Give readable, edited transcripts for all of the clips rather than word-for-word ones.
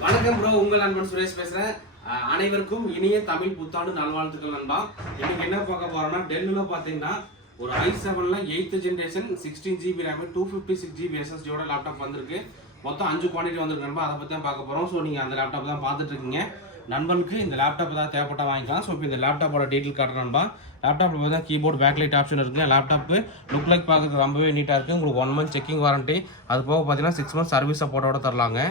வணக்கம் ப்ரோ, உங்கள் நண்பன் சுரேஷ் பேசுகிறேன். அனைவருக்கும் இனிய தமிழ் புத்தாண்டு நல்வாழ்த்துக்கள் நண்பா. இன்னைக்கு என்ன பார்க்க போறோம்னா, டெல்லில் பார்த்தீங்கன்னா ஒரு i7-8 generation 16 GB RAM 256 GB SSDயோட லேப்டாப் வந்திருக்கு. மொத்தம் 5 குவான்டிட்டி வந்திருக்கு நண்பா. அதை பற்றி தான் பார்க்க போகிறோம். ஸோ நீங்கள் அந்த லேப்டாப் தான் பார்த்துட்டு இருக்கீங்க. நண்பனுக்கு இந்த லேப்டாப் தான் தேவைப்பட்ட வாங்கிக்கலாம். ஸோ இப்போ இந்த லேப்டாப்போட டீட்டெயில் காட்டுறேன் நண்பா. லேப்டாப்பில் பார்த்தீங்கன்னா கீபோர்ட் பேக்லைட் ஆப்ஷன் இருக்குது. லேப்டாப்பு லுக் லைக் பார்க்குறதுக்கு ரொம்பவே நீட்டாக இருக்குது. உங்களுக்கு 1 month செக்கிங் வாரண்ட்டி, அது போக பார்த்தீங்கன்னா 6 months சர்வீஸ் சப்போர்ட்டோட தரலாங்க.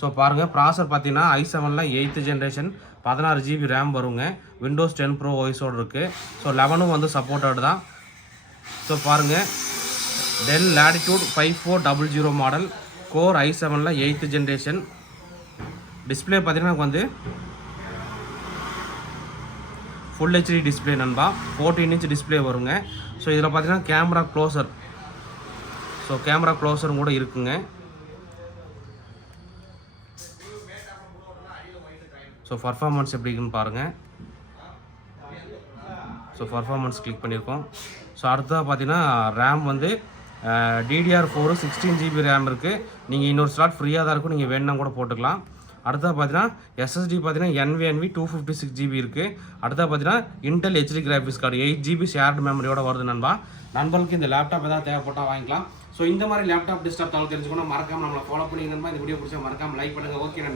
ஸோ பாருங்கள், ப்ராசர் பார்த்தீங்கன்னா i7-8 ஜென்ரேஷன் 16 GB RAM வருங்க. விண்டோஸ் 10 Pro OSோடு இருக்குது. ஸோ 11 வந்து சப்போர்ட்டட் தான். ஸோ பாருங்கள், DELL LATITUDE 5400 model, core i7-8 generation. Display பார்த்தீங்கன்னா வந்து ஃபுல் HD டிஸ்பிளே நண்பா. 14 inch டிஸ்பிளே வருங்க. ஸோ இதில் பார்த்தீங்கன்னா கேமரா க்ளோசரும் கூட இருக்குங்க. ஸோ பர்ஃபார்மன்ஸ் எப்படி இருக்குன்னு பாருங்கள். ஸோ பர்ஃபார்மன்ஸ் கிளிக் பண்ணியிருக்கோம். ஸோ அடுத்ததாக பார்த்தீங்கன்னா ரேம் வந்து DDR4 16 GB ரேம் இருக்குது. நீங்கள் இன்னொரு ஸ்லாட் ஃப்ரீயாக தான் இருக்கும், நீங்கள் வேணுன்னா கூட போட்டுக்கலாம். அடுத்ததாக பார்த்தீங்கன்னா SSD பார்த்தீங்கன்னா NVNE 256 GB இருக்குது. அடுத்ததாக பார்த்தீங்கன்னா Intel HD graphics card 8 GB shared மெமரியோட வருது நண்பா. நண்பர்களுக்கு இந்த லேப்டாப் ஏதாவது தேவைப்பட்டால் வாங்கிக்கலாம். ஸோ இந்த மாதிரி லேப்டாப் டிஸ்டாப் தகவல் தெரிஞ்சுக்கணும், மறக்காமல் நம்மளை ஃபாலோ பண்ணிங்க நண்பா. இந்த வீடியோ பிடிச்சா மறக்காமல் லைக் பண்ணுங்கள். ஓகே.